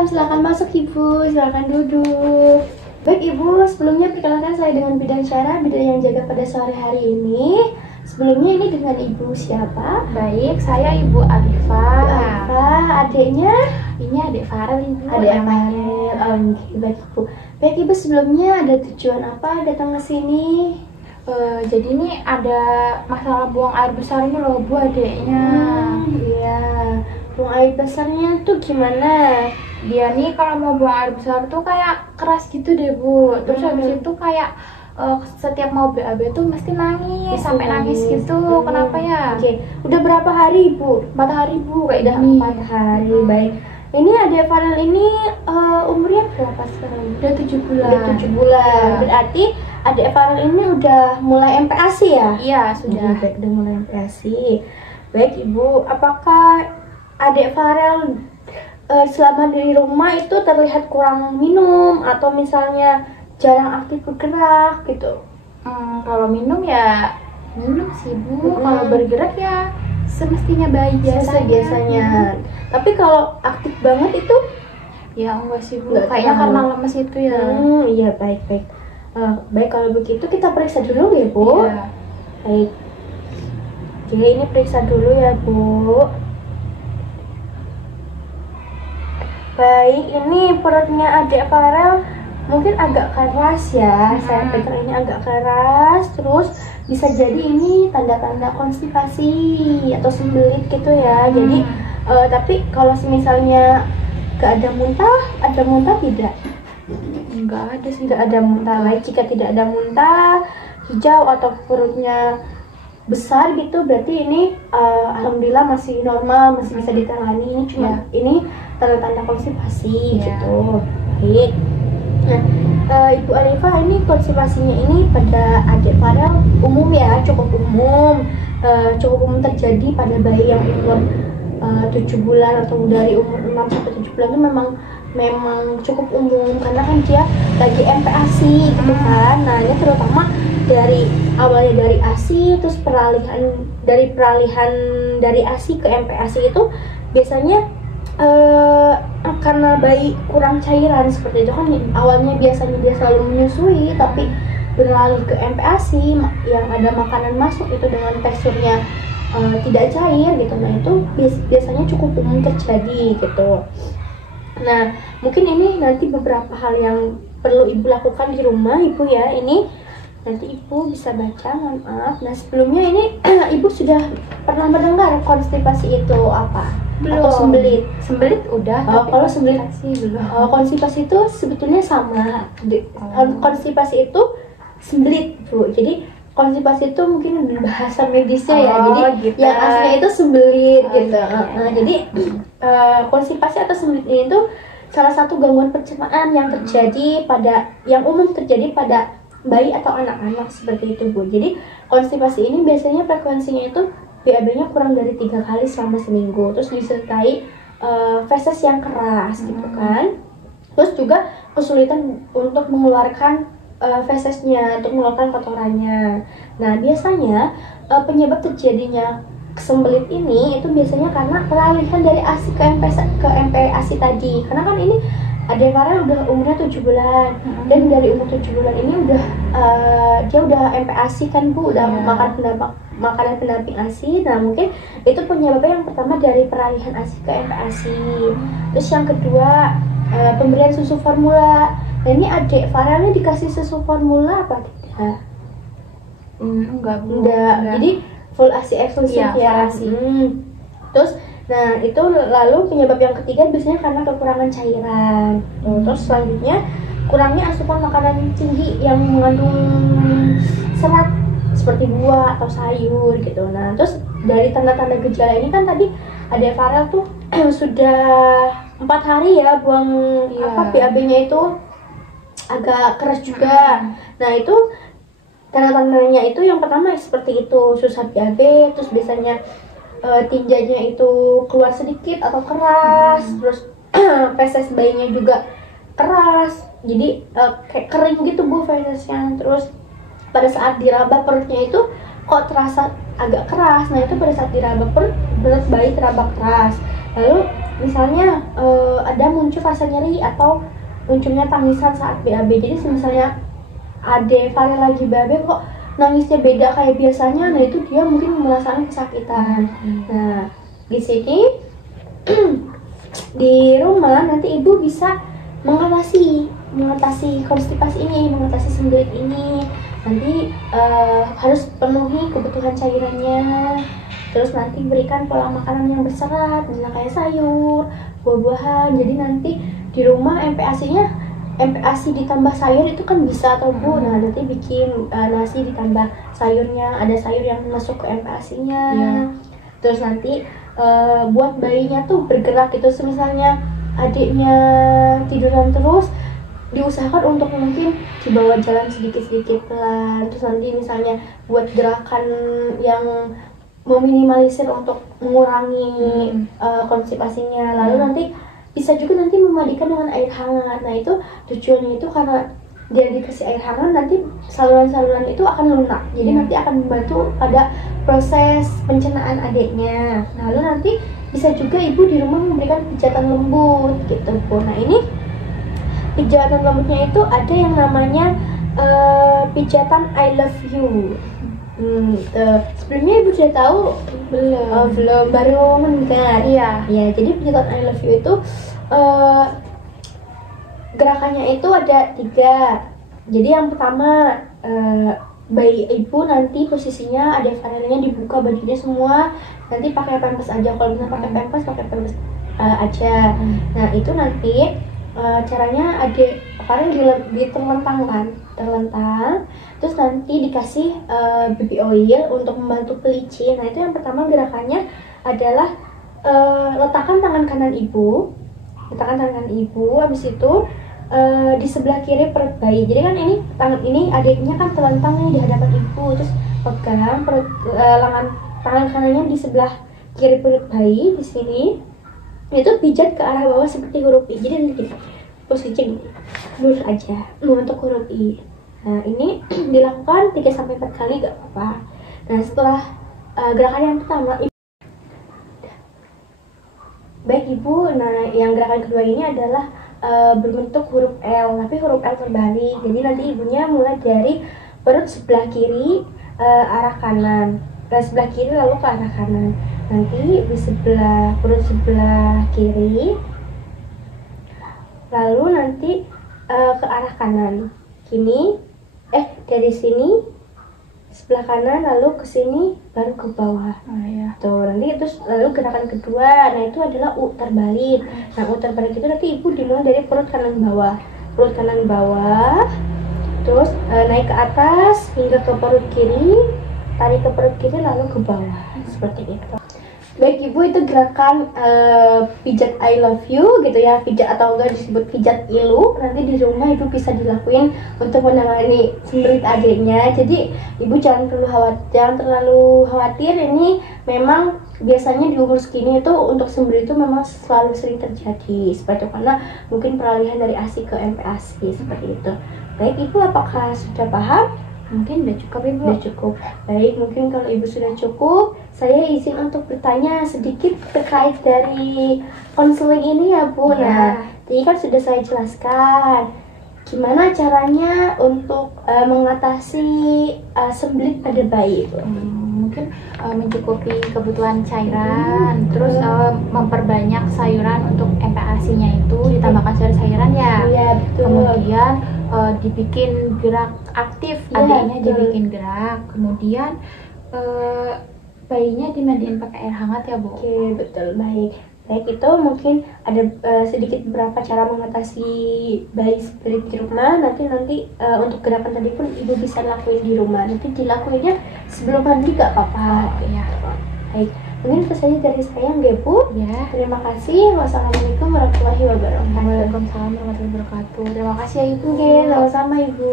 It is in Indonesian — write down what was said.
Waalaikumsalam, silakan masuk Ibu, silakan duduk. Baik Ibu, sebelumnya perkenalkan saya dengan bidan Syara, bidan yang jaga pada sore hari ini. Sebelumnya ini dengan Ibu siapa? Baik, saya Ibu Alifa. Alifa, adiknya? Ini adik Farel Ibu. Adik Farel. Baik Ibu. Baik Ibu, sebelumnya ada tujuan apa datang ke sini? Jadi ini ada masalah buang air besar ini loh Bu, adiknya. Iya. Buang air besarnya tuh gimana? Dia nih kalau mau buang air besar tuh kayak keras gitu deh Bu. Terus habis itu kayak setiap mau BAB tuh mesti nangis, sampai nangis gitu. Kenapa ya? Oke. Udah berapa hari Ibu? 4 hari Bu kayak Udah gini. 4 hari, baik. Ini adik Farel ini umurnya berapa sekarang? Udah 7 bulan. Udah 7 bulan. Berarti adik Farel ini udah mulai MPASI ya? Iya, sudah. Baik, udah mulai MPASI. Baik Ibu, apakah adik Farel selama di rumah itu terlihat kurang minum atau misalnya jarang aktif bergerak gitu? Kalau minum ya minum sih Bu. Kalau bergerak ya semestinya bayi biasanya. Tapi kalau aktif banget itu ya enggak sih Bu. Enggak Kayaknya terlalu. karena lemes itu ya. Iya, baik. Baik, kalau begitu kita periksa dulu ya Bu. Iya. Baik. Oke, ini periksa dulu ya Bu. Baik, ini perutnya adik Farel mungkin agak keras ya. Saya pegang ini agak keras. Terus bisa jadi ini tanda-tanda konstipasi atau sembelit gitu ya. Jadi tapi kalau misalnya gak ada muntah tidak? Enggak ada sih. Tidak ada muntah. Baik, jika tidak ada muntah, hijau atau perutnya besar gitu, berarti ini alhamdulillah masih normal, masih bisa ditangani. Ini cuma ini tanda-tanda konstipasi gitu. Baik. Nah, Ibu Alifa, ini konstipasinya ini pada adik Farel umum ya, cukup umum terjadi pada bayi yang umur 7 bulan atau dari umur 6 sampai 7 bulan itu memang cukup umum karena kan dia lagi MPASI gitu kan. Nah, ini terutama awalnya dari ASI, terus peralihan dari ASI ke MPASI itu biasanya karena bayi kurang cairan seperti itu kan. Awalnya biasanya dia selalu menyusui, tapi beralih ke MPASI yang ada makanan masuk itu dengan teksturnya tidak cair gitu. Nah, itu biasanya cukup umum terjadi gitu. Nah, mungkin ini nanti beberapa hal yang perlu Ibu lakukan di rumah Ibu ya. Ini nanti Ibu bisa baca, mohon maaf. Nah, sebelumnya ini Ibu sudah pernah mendengar konstipasi itu apa? Belum. Atau sembelit? Sembelit udah. Kalau sembelit belum. Konstipasi itu sebetulnya sama. Konstipasi itu sembelit Bu. Jadi konstipasi itu mungkin bahasa medisnya ya. Jadi gitu. yang aslinya itu sembelit gitu. Iya. Jadi konstipasi atau sembelit ini tuh salah satu gangguan pencernaan yang umum terjadi pada bayi atau anak-anak seperti itu Bu. Jadi konstipasi ini biasanya frekuensinya itu BAB-nya kurang dari 3 kali selama seminggu. Terus disertai feses yang keras gitu kan. Terus juga kesulitan untuk mengeluarkan fesesnya, untuk mengeluarkan kotorannya. Nah, biasanya penyebab terjadinya sembelit ini itu biasanya karena peralihan dari ASI ke MPASI tadi. Karena kan ini adik Farel udah umurnya 7 bulan dan dari umur 7 bulan ini dia udah MPASI kan Bu, udah makan makanan pendamping ASI. Nah, mungkin itu penyebabnya yang pertama dari peralihan ASI ke MPASI. Terus yang kedua pemberian susu formula. Nah, ini adik Farel ini dikasih susu formula apa tidak? Enggak Bu. Enggak. Jadi full ASI eksklusif ya. Terus nah, itu lalu penyebab yang ketiga biasanya karena kekurangan cairan. Terus selanjutnya kurangnya asupan makanan tinggi yang mengandung serat seperti buah atau sayur gitu. Nah, terus dari tanda-tanda gejala ini kan tadi adik Farel tuh sudah 4 hari ya buang BAB-nya itu agak keras juga. Nah, itu tanda-tandanya itu yang pertama seperti itu, susah BAB, terus biasanya tinjanya itu keluar sedikit atau keras, terus feses bayinya juga keras, jadi kayak kering gitu Bu fesesnya. Terus pada saat diraba perutnya itu kok terasa agak keras. Nah, itu pada saat diraba perut bayi teraba keras. Lalu misalnya ada muncul rasa nyeri atau munculnya tangisan saat BAB. Jadi misalnya Ade Fare lagi BAB kok nangisnya beda kayak biasanya, nah itu dia mungkin merasakan kesakitan. Nah di sini di rumah nanti ibu bisa mengatasi konstipasi ini, mengatasi sembelit ini. Nanti harus penuhi kebutuhan cairannya, terus nanti berikan pola makanan yang berserat, misalnya kayak sayur, buah-buahan. Jadi nanti di rumah MPASI ditambah sayur itu kan bisa atau Bu. Nah nanti bikin nasi ditambah sayurnya, ada sayur yang masuk ke MPASI-nya. Terus nanti buat bayinya tuh bergerak gitu. Misalnya adiknya tiduran terus, diusahakan untuk mungkin dibawa jalan sedikit-sedikit pelan. Terus nanti misalnya buat gerakan yang meminimalisir untuk mengurangi konstipasinya. Lalu nanti bisa juga nanti memandikan dengan air hangat. Nah itu tujuannya itu karena dia dikasih air hangat, nanti saluran-saluran itu akan lunak. Jadi nanti akan membantu pada proses pencernaan adiknya. Lalu nanti bisa juga ibu di rumah memberikan pijatan lembut gitu Bu. Nah ini pijatan lembutnya itu ada yang namanya pijatan I love you. Sebelumnya ibu sudah tahu? Belum, baru mendengar. Iya, jadi pijatan I love you itu gerakannya itu ada 3. Jadi yang pertama, bayi ibu nanti posisinya ada farelnya dibuka bajunya semua. Nanti pakai pampers aja, kalau misalnya pakai pampers aja. Nah itu nanti caranya adik farel terlentang. Terus nanti dikasih baby oil untuk membantu pelicin. Nah itu yang pertama gerakannya adalah letakkan tangan kanan ibu, habis itu di sebelah kiri perut bayi. Jadi kan ini tangan ini adiknya kan terlentang nih di hadapan ibu, terus pegang perut tangan kanannya di sebelah kiri perut bayi di sini. Itu pijat ke arah bawah seperti huruf I. Jadi nanti posisi gini, lurus aja untuk huruf I. Nah ini dilakukan 3-4 kali gak apa-apa. Nah setelah gerakan yang pertama baik ibu, nah yang gerakan kedua ini adalah berbentuk huruf L, tapi huruf L terbalik. Jadi nanti ibunya mulai dari perut sebelah kiri arah kanan, sebelah kiri lalu ke arah kanan. Nanti di sebelah perut sebelah kiri, lalu nanti ke arah kanan. Dari sini sebelah kanan lalu ke sini baru ke bawah. Tuh nanti terus lalu gerakan kedua, nah itu adalah U terbalik. Nah U terbalik itu nanti ibu dimulai dari perut kanan bawah, terus naik ke atas hingga ke perut kiri, tarik ke perut kiri lalu ke bawah seperti itu. Baik ibu, itu gerakan pijat I love you gitu ya, pijat atau enggak disebut pijat ilu. Nanti di rumah ibu bisa dilakuin untuk menangani sembelit adiknya. Jadi ibu jangan terlalu khawatir. Ini memang biasanya di umur segini itu untuk sembelit itu memang selalu sering terjadi seperti itu, karena mungkin peralihan dari ASI ke MPASI seperti itu. Baik ibu, apakah sudah paham? Mungkin udah cukup ibu. Udah cukup. Baik, mungkin kalau ibu sudah cukup, saya izin untuk bertanya sedikit terkait dari konseling ini ya Bu. Nah, tadi kan sudah saya jelaskan gimana caranya untuk mengatasi sembelit pada bayi Bu. Mungkin mencukupi kebutuhan cairan, terus memperbanyak sayuran untuk MPASI-nya itu, ditambahkan sayur-sayuran ya. Iya, betul. Kemudian dibikin gerak aktif, adiknya dibikin gerak, kemudian bayinya dimandiin pakai air hangat ya Bu. Oke, betul, baik. Baik, itu mungkin ada sedikit beberapa cara mengatasi bayi sembelit di rumah. Nanti untuk gerakan tadi pun ibu bisa lakuin di rumah. Nanti dilakuinnya sebelum mandi gak apa-apa. Iya. Baik, mungkin itu saja dari saya nggak Bu. Ya. Terima kasih. Wassalamualaikum warahmatullahi wabarakatuh. Waalaikumsalam warahmatullahi wabarakatuh. Terima kasih ya Ibu. Oke, sama-sama Ibu.